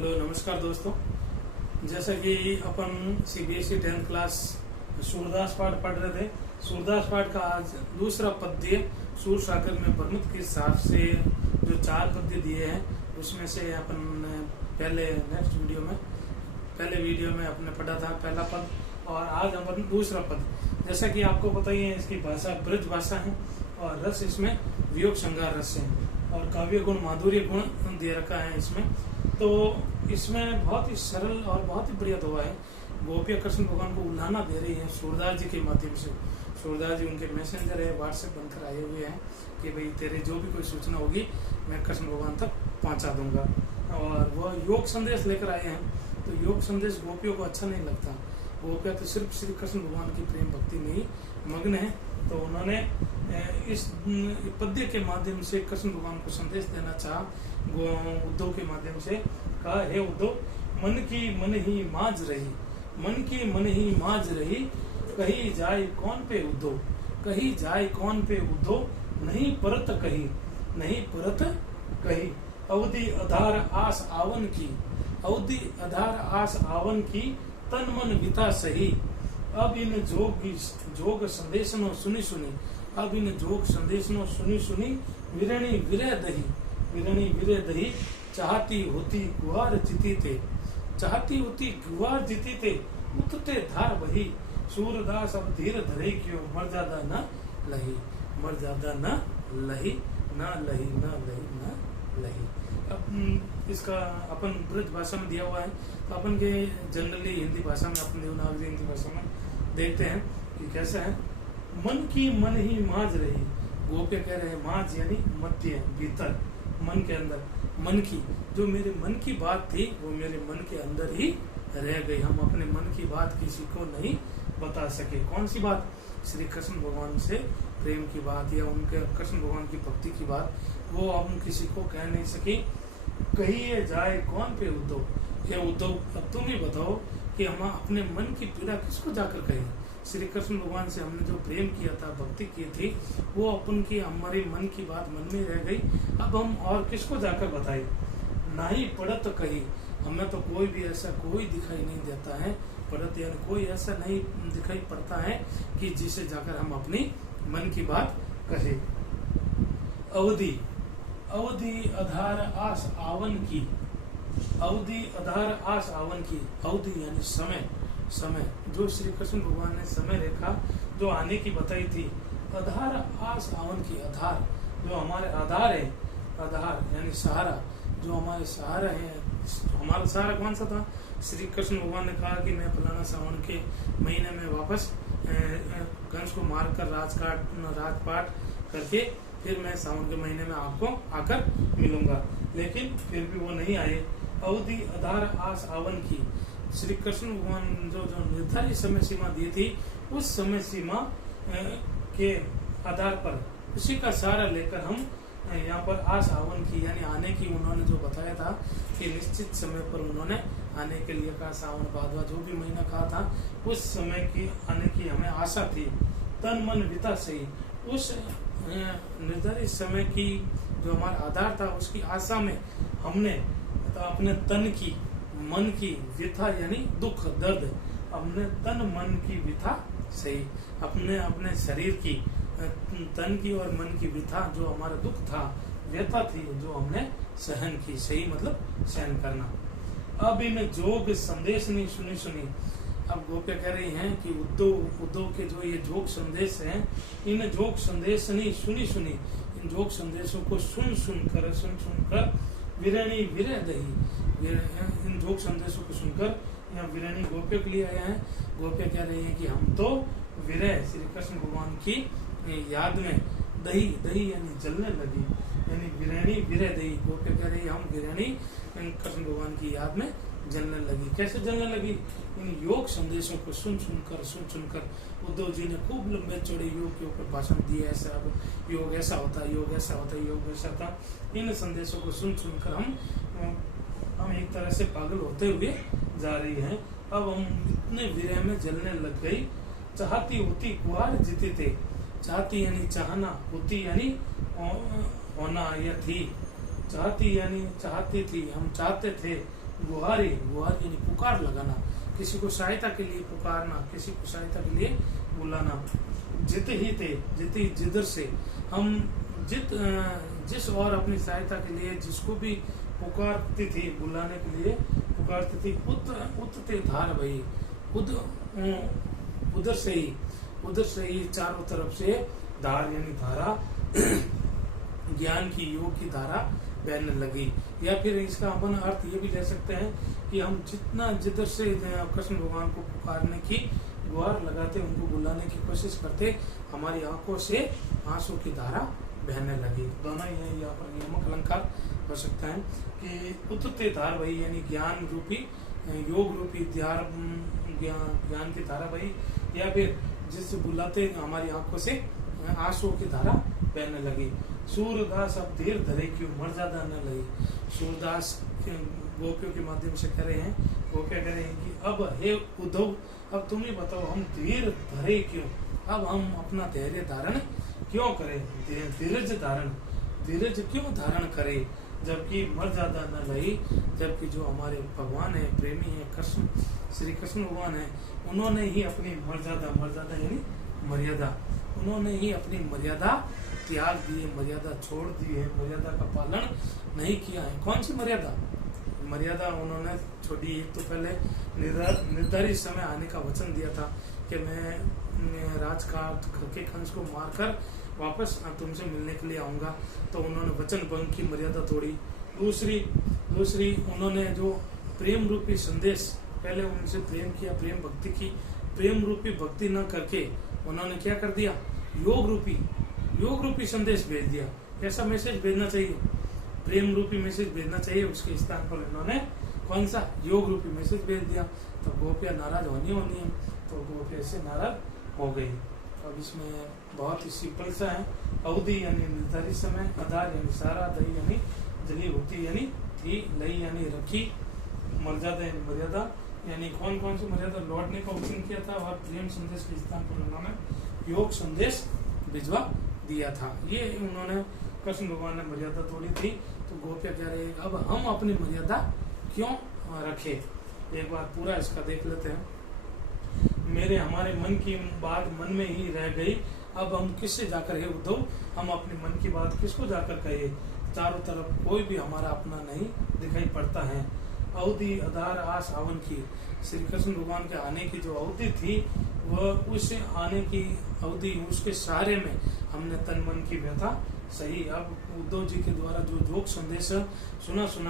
Hello नमस्कार दोस्तों। जैसा कि अपन सीबीएसई 10th क्लास सूरदास पाठ पढ़ रहे थे। सूरदास पाठ का आज दूसरा पद्य सूर सागर में प्रमुख के हिसाब से जो 4 पद्य दिए हैं उसमें से अपन पहले वीडियो में अपने पढ़ा था पहला पद और आज अपन दूसरा पद। जैसा कि आपको पता ही है इसकी भाषा ब्रज भाषा है और रस इसमें वियोग श्रृंगार रस है और काव्य गुण माधुर्य गुण दे रखा है इसमें। तो इसमें बहुत ही सरल और बहुत ही बढ़िया दुआ है। गोपिया कृष्ण भगवान को उल्लाना दे रही है सूरदास जी के माध्यम से। सूरदास जी उनके मैसेंजर है, व्हाट्सएप बनकर आए हुए हैं कि भाई तेरे जो भी कोई सूचना होगी मैं कृष्ण भगवान तक पहुंचा दूंगा। और वह योग संदेश लेकर आए हैं। तो योग संदेश गोपियों को अच्छा नहीं लगता। गोपियाँ तो सिर्फ श्री कृष्ण भगवान की प्रेम भक्ति में ही मग्न है। तो उन्होंने इस पद्य के माध्यम से कृष्ण भगवान को संदेश देना चाहा। उद्धव के माध्यम से कहा, हे उद्धव, मन की मन ही माज रही, मन की मन ही माज रही, कही जाए कौन पे उद्धव, कही जाए कौन पे उद्धव, नहीं परत कही, नहीं परत कही। अवधि आधार आस आवन की, अवधि आधार आस आवन की, तन मन विता सही। अब इन जोग संदेश नो सुनी सुनी, अब इन जोग संदेश नो सुनी सुनी, विरणी विरह दही, विरणी विरह दही, चाहती होती गुहार जीती थे, चाहती होती गुहार जीती थे, उठते धार वही। सूरदास अब धीर धरे क्यों, मर्यादा न लही, मर्यादा न लही, न लही, न लही, न लही। अब इसका अपन ब्रज भाषा में दिया हुआ है तो अपन के जनरली हिंदी भाषा में, अपन देवनागरी हिंदी भाषा में देखते हैं कि कैसा है। मन की मन ही माज रही, गोपियाँ कह रहे हैं माज यानी मध्य, भीतर, मन के अंदर। मन की जो मेरे मन की बात थी वो मेरे मन के अंदर ही रह गई। हम अपने मन की बात किसी को नहीं बता सके। कौन सी बात? श्री कृष्ण भगवान से प्रेम की बात या उनके कृष्ण भगवान की भक्ति की बात, वो हम किसी को कह नहीं सके। कहिए जाए कौन पे उद्धव, ये उद्धव अब तुम ही बताओ कि हम अपने मन की पीड़ा किसको जाकर कहें। श्री कृष्ण भगवान से हमने जो प्रेम किया था, भक्ति की थी, वो अपन की हमारे मन की बात मन में रह गई। अब हम और किसको जाकर बताएं। ना ही पड़त कही, हमें तो कोई भी ऐसा कोई दिखाई नहीं देता है। पड़त यानी कोई ऐसा नहीं दिखाई पड़ता है कि जिसे जाकर हम अपनी मन की बात कहे। अवधि, अवधि आधार आस आवन की, अवधि आधार आस आवन की। अवधि यानी समय, समय जो श्री कृष्ण भगवान ने समय रेखा जो आने की बताई थी। आधार आस आवन की, आधार जो हमारे आधार है, आधार यानी सहारा, जो हमारे सहारा है। हमारा सहारा कौन सा था? श्री कृष्ण भगवान ने कहा कि मैं फलाना सावन के महीने में वापस कंस को मारकर राजपाट करके फिर मैं सावन के महीने में आपको आकर मिलूंगा, लेकिन फिर भी वो नहीं आए। अवधि आधार आस आवन की, श्री कृष्ण भगवान जो निर्धारित समय सीमा दी थी उस समय सीमा के आधार पर उसी का सहारा लेकर हम यहाँ पर आस आवन की यानी आने की, उन्होंने जो बताया था कि निश्चित समय पर उन्होंने आने के लिए कहा, सावन भादवा जो भी महीना कहा था उस समय की आने की हमें आशा थी। तन मन विता सही, उस निर्धारित समय की जो हमारा आधार था उसकी आशा में हमने तो अपने तन की मन की व्यथा यानी दुख दर्द, अपने तन मन की व्यथा सही, अपने शरीर की तन की और मन की व्यथा जो हमारा दुख था, व्यथा थी, जो हमने सहन की। सही मतलब सहन करना। अब इन जोग संदेश नहीं सुनी सुनी। अब गोपियाँ कह रही हैं कि उद्धव के जो ये जोग संदेश हैं, इन जोग संदेश नहीं सुनी सुनी, इन जोग संदेशों को सुन सुनकर विरणी विरह दही, इन जोग संदेशों को सुनकर यहाँ विरणी गोपियों के लिए आया है। गोपियाँ कह रही हैं कि हम तो विरह श्री कृष्ण भगवान की याद में दही, दही यानी जलने लगी, यानी विरणी विरह दही। गोपियाँ कह रही है हम विरणी कृष्ण भगवान की याद में जलने लगी। कैसे जलने लगी? इन योग संदेशों को सुन सुनकर उद्धव जी ने खूब लंबे चौड़े योग के ऊपर भाषण दिए। ऐसा योग ऐसा होता है, योग ऐसा होता है, योग ऐसा था। इन संदेशों को सुनकर हम एक तरह से पागल होते हुए जा रही हैं। अब हम इतने विरह में जलने लग गई। चाहती होती कुआर जीते थे, चाहती यानी चाहना, होती यानी होना या थी, चाहती यानी चाहती थी, हम चाहते थे गुहारी, गुहार यानी पुकार लगाना, किसी को सहायता के लिए पुकारना, किसी को सहायता के लिए बुलाना। जित ही थे, जित ही जिधर से, हम जिस और अपनी सहायता के लिए जिसको भी पुकारती थी, बुलाने के लिए पुकारती थी, उत ते धार भई, उधर से ही चारों तरफ से धार यानी धारा ज्ञान की, योग की धारा बहने लगी। या फिर इसका अपन अर्थ ये भी ले सकते हैं कि हम जितना जिधर से कृष्ण भगवान को पुकारने की गुहार लगाते, उनको बुलाने की कोशिश करते, हमारी आंखों से आंसू की धारा बहने लगी। दोनों ये यहाँ पर नियमक अलंकार हो सकता है कि उत्ते धार वही यानी ज्ञान रूपी, योग रूपी धार, ज्ञान की धारा वही, या फिर जिससे बुलाते हमारी आंखों से आंसू की धारा बहने लगी। सूरदास अब धीर धरे क्यों, मर्यादा न लगी। सूरदास गोपियों के माध्यम से कह रहे हैं, वो क्या कह रहे हैं कि अब हे उद्धव, अब तुम ही बताओ हम धीर धरे क्यों, अब हम अपना धैर्य धारण क्यों करें, धीरज क्यों धारण करें, जबकि मर्यादा न लगी, जबकि जो हमारे भगवान है, प्रेमी है, कृष्ण श्री कृष्ण भगवान है, उन्होंने ही अपनी मर्यादा यानी मर्यादा, उन्होंने ही अपनी मर्यादा त्याग दी है, मर्यादा छोड़ दी है, मर्यादा का पालन नहीं किया है। कौन सी मर्यादा उन्होंने छोड़ी। एक तो पहले निर्धारित समय आने का वचन दिया था कि मैं राजकाट करके कंस को मारकर वापस तुमसे मिलने के लिए आऊंगा, तो उन्होंने वचन भंग की, मर्यादा तोड़ी। दूसरी उन्होंने जो प्रेम रूपी संदेश, पहले उनसे प्रेम किया, प्रेम भक्ति की, प्रेम रूपी भक्ति न करके उन्होंने क्या कर दिया, योग रूपी संदेश भेज दिया। कैसा मैसेज भेजना चाहिए, प्रेम रूपी मैसेज भेजना चाहिए, उसके स्थान पर इन्होंने कौन सा, योग रूपी मैसेज भेज दिया। तो गोपियां नाराज होनी है, तो गोपियां से नाराज हो गई। अब इसमें बहुत ही सिंपल सा है, अवधि यानी निर्धारित समय, आधार यानी सारा, दही यानी जली होती यानी थी, लई यानी रखी, मर्यादा यानी मर्यादा, यानी कौन सी मर्यादा, लौटने का वचन किया था, और प्रेम संदेश के स्थान पर उन्होंने योग संदेश भिजवा दिया था। ये उन्होंने कृष्ण भगवान ने मर्यादा तोड़ी थी। तो गोपियां कह रहे हैं अब हम अपनी मर्यादा क्यों रखे। एक बार पूरा इसका देख लेते हैं। हमारे मन की बात मन में ही रह गई, अब हम किससे जाकर, हे उद्धव, हम अपने मन की बात किसको जाकर कहे, चारों तरफ कोई भी हमारा अपना नहीं दिखाई पड़ता है। अवधि आधार आस आवन की, श्री कृष्ण भगवान के आने की जो अवधि थी, वह उस आने की अवधि, उसके सहारे में हमने तन मन की व्यथा सही। अब उद्धव जी के द्वारा जो योग संदेश सुना